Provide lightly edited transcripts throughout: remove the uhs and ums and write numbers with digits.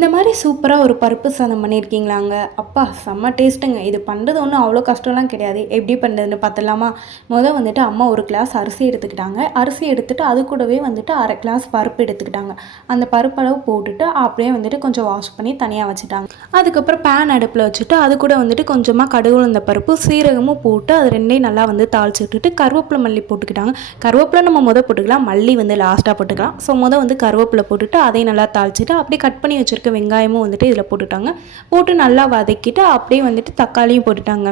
இந்த மாதிரி சூப்பராக ஒரு பருப்பு சாதம் பண்ணியிருக்கீங்களாங்க? அப்பா செம்ம டேஸ்ட்டுங்க. இது பண்ணுறது ஒன்றும் அவ்வளோ கஷ்டம்லாம் கிடையாது. எப்படி பண்ணுறதுன்னு பார்த்துடலாமா? வந்துட்டு அம்மா ஒரு கிளாஸ் அரிசி எடுத்துக்கிட்டாங்க. அரிசி எடுத்துட்டு அது கூடவே வந்துட்டு 1/2 கிளாஸ் பருப்பு எடுத்துக்கிட்டாங்க. அந்த பருப்பளவு போட்டுட்டு அப்படியே வந்துட்டு கொஞ்சம் வாஷ் பண்ணி தனியாக வச்சுட்டாங்க. அதுக்கப்புறம் பேன் அடுப்பில் வச்சுட்டு அது கூட வந்துட்டு கொஞ்சமாக கடுகு உளுந்த பருப்பு சீரகமும் போட்டு அது ரெண்டையும் நல்லா வந்து தாளிச்சு விட்டுட்டு கருவேப்பிலை மல்லி போட்டுக்கிட்டாங்க. கருவேப்பிலை நம்ம போட்டுக்கலாம், மல்லி வந்து லாஸ்ட்டாக போட்டுக்கலாம். ஸோ வந்து கருவேப்பிலை போட்டுட்டு அதையும் நல்லா தாளிச்சிட்டு அப்படியே கட் பண்ணி வச்சுருக்க வெங்காயமும் வந்துட்டு இதில் போட்டுட்டாங்க. போட்டு நல்லா வதக்கிட்டு அப்படியே வந்துட்டு தக்காளியும் போட்டுட்டாங்க.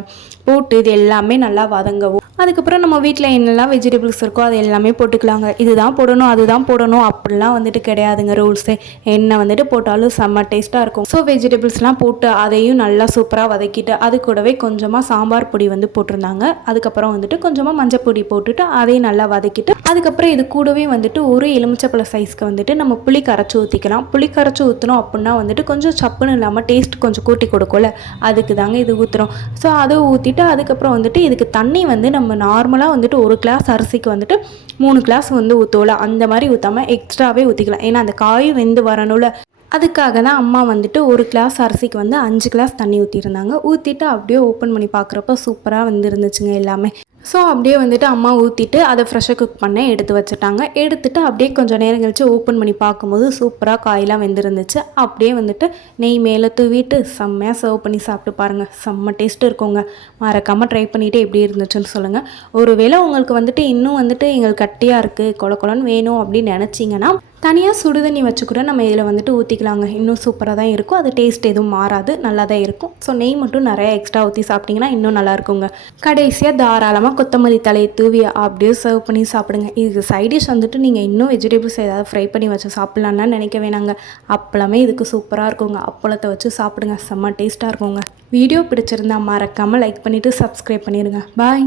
போட்டு இது எல்லாமே நல்லா வதங்கவும் அதுக்கப்புறம் நம்ம வீட்டில் என்னெல்லாம் வெஜிடபிள்ஸ் இருக்கோ அது எல்லாமே போட்டுக்கலாங்க. இதுதான் போடணும் அதுதான் போடணும் அப்படிலாம் வந்துட்டு கிடையாதுங்க ரூல்ஸே. என்ன வந்துட்டு போட்டாலும் செம்ம டேஸ்ட்டாக இருக்கும். ஸோ வெஜிடபிள்ஸ்லாம் போட்டு அதையும் நல்லா சூப்பராக வதக்கிட்டு அது கூடவே கொஞ்சமாக சாம்பார் பொடி வந்து போட்டிருந்தாங்க. அதுக்கப்புறம் வந்துட்டு கொஞ்சமாக மஞ்சள் பொடி போட்டுட்டு அதையும் நல்லா வதக்கிட்டு அதுக்கப்புறம் இது கூடவே வந்துட்டு ஒரு எலுமிச்சப்பழ சைஸ்க்கு வந்துட்டு நம்ம புளி கரைச்சி ஊற்றிக்கலாம். புளி கரைச்சி ஊற்றணும் அப்படின்னா வந்துட்டு கொஞ்சம் சப்புன்னு இல்லாமல் டேஸ்ட் கொஞ்சம் கூட்டி கொடுக்கும்ல, அதுக்கு தாங்க இது ஊற்றுறோம். ஸோ அதை ஊற்றிட்டு அதுக்கப்புறம் வந்துட்டு இதுக்கு தண்ணி வந்து நம்ம நார்மலாக வந்துட்டு ஒரு கிளாஸ் அரிசிக்கு வந்துட்டு 3 கிளாஸ் வந்து ஊற்றுவோம்ல, அந்த மாதிரி ஊற்றாமல் எக்ஸ்ட்ராவே ஊற்றிக்கலாம். ஏன்னா அந்த காயும் வெந்து வரணும்ல, அதுக்காக தான் அம்மா வந்துட்டு ஒரு கிளாஸ் அரிசிக்கு வந்து 5 கிளாஸ் தண்ணி ஊற்றிருந்தாங்க. ஊற்றிட்டு அப்படியே ஓப்பன் பண்ணி பார்க்குறப்ப சூப்பராக வந்து இருந்துச்சுங்க எல்லாமே. ஸோ அப்படியே வந்துட்டு அம்மா ஊற்றிட்டு அதை ஃப்ரெஷ்ஷாக குக் பண்ண எடுத்து வச்சுட்டாங்க. எடுத்துகிட்டு அப்படியே கொஞ்சம் நேரம் கழித்து ஓப்பன் பண்ணி பார்க்கும்போது சூப்பராக காயெலாம் வெந்துருந்துச்சு. அப்படியே வந்துட்டு நெய் மேலே தூவிட்டு செம்மையாக சர்வ் பண்ணி சாப்பிட்டு பாருங்கள். செம்ம டேஸ்ட்டு இருக்குங்க. மறக்காமல் ட்ரை பண்ணிவிட்டு எப்படி இருந்துச்சுன்னு சொல்லுங்கள். ஒருவேளை உங்களுக்கு வந்துட்டு இன்னும் வந்துட்டு எங்களுக்கு கட்டியாக இருக்குது கொல கொலன்னு வேணும் அப்படின்னு நினச்சிங்கன்னா தனியாக சுடுதண்ணி வச்சு கூட நம்ம இதில் வந்துட்டு ஊற்றிக்கலாங்க. இன்னும் சூப்பராக தான் இருக்கும். அது டேஸ்ட் எதுவும் மாறாது, நல்லா தான் இருக்கும். ஸோ நெய் மட்டும் நிறையா எக்ஸ்ட்ரா ஊற்றி சாப்பிட்டிங்கன்னா இன்னும் நல்லாயிருக்குங்க. கடைசியாக தாராளமாக கொத்தமல்லி தலையை தூவி அப்படியே சர்வ் பண்ணி சாப்பிடுங்க. இதுக்கு சைடிஷ் வந்துட்டு நீங்கள் இன்னும் வெஜிடபிள்ஸ் ஏதாவது ஃப்ரை பண்ணி வச்சு சாப்பிட்லான்னு நினைக்க வேணாங்க. அப்பளமே இதுக்கு சூப்பராக இருக்குங்க. அப்பளத்தை வச்சு சாப்பிடுங்க, செம்ம டேஸ்ட்டாக இருக்குங்க. வீடியோ பிடிச்சிருந்தா மறக்காமல் லைக் பண்ணிவிட்டு சப்ஸ்கிரைப் பண்ணிடுங்க. பாய்.